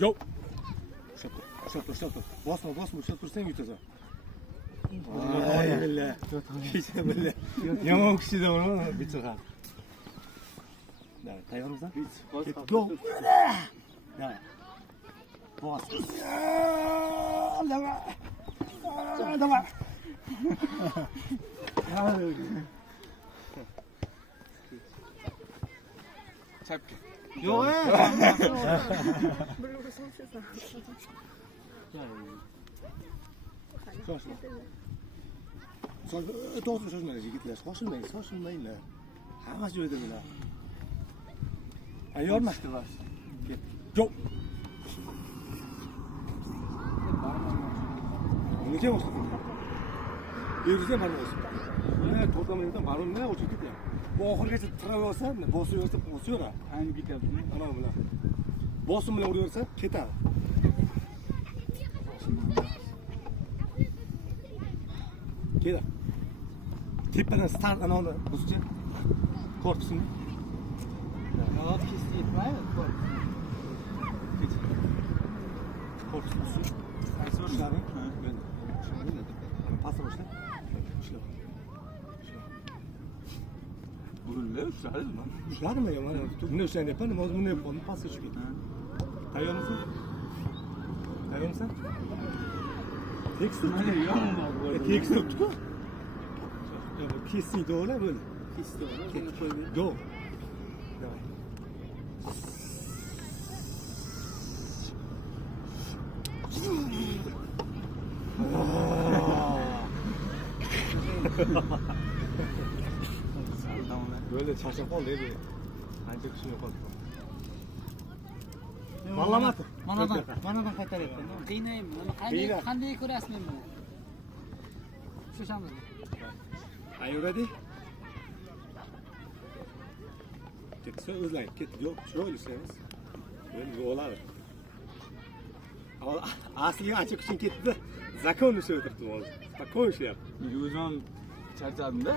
Go. Ushlab tur. Bosma, ushlab tursang yutasan. Ayla. Bismillah. Yomon kishida uni bichirgan. Davay, tayyormisan? Go. Davay. Bos. Davay. Chapki. Yo'q, To'g'ri shoshmanglar yigitlar, shoshilmanglar. Hammasi joyida bular. Ayyormi? Ket. Go. Nega boshlading? Yursa mana o'sib. Mana to'xtamaydan barunga o'chib ketdi. Bu oxirgacha tiraversa, bosaversa, bosaveradi. Ayni ketadi. Ana bular. Bosim bilan uraversa, ketadi. Kela. Tepadan start anavni buzchi. Korpusini. Yo'q, kesdi yetmaydi. Korpus buzchi. Qaysi ishlari? Men. Pastor ishlar. Ishlar. Bugunlar ushladingmi? Ushladimmi? Mana buni ushlayapman, hozir buni yapman, pastor tushib ketdi. Tayyormisan? Tekst Mana yomon bo'ldi. tekst tutku. Kesing to'g'ri böyle. Kesdi. Keyin qo'yib. Go. Давай. Böyle charchab qoldi edi. Ancha kuchli qoldi. Ma'lumoti. Manadan qaytaryapman. Qiynaymi? Qanday ko'rasiz men buni? Tushunamiz. Are you ready? Ketsa o'zlang, ket. Yo'q, chiroyli ishlaymiz. Endi bo'ladi. Asliga ancha kuching ketdi. Zakon ishlayib o'tiribdi hozir. Spokon ishlayapti. O'zim charchadim-da.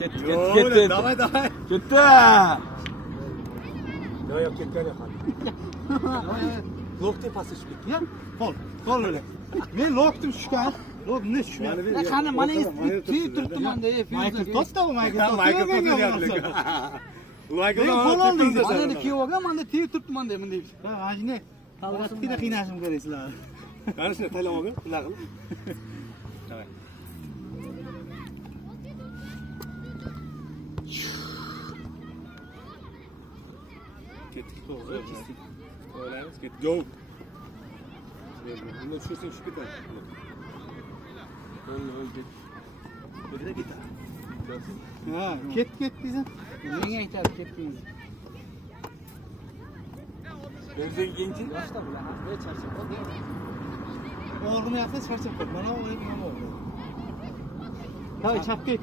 Ketdi. Davay. Ketdi. Yo'q, ketgan yo'q. Lokti pastga tushib ketdi. Qol o'yle. Men lokdim tushgan. Lokni tushmayapti. Qani mana tiyib turibman-da, Michael Tosta bu Michael Tosta. Men qo'l oldim. Mana kiyovga mana tiyib turibman-da, bunday. Ha, ajne. Talg'atda qiynashim kerak sizlar. Qani shuni taylab olgin, bunaqa qilib. Davay. Ketdik to'g'ri. O'ylaymiz, ket. Go. Buni tushirsang tushib ketadi. O'ldi. Birga ketadi. Ha, ket desa. Menga aytadi ketdingiz. O'zing keyinchi? Boshda bular, ha, charchab qoldi. O'g'limni yapsa charchab qoldi. Mana o'g'lim nima bo'ldi? Davay, chapga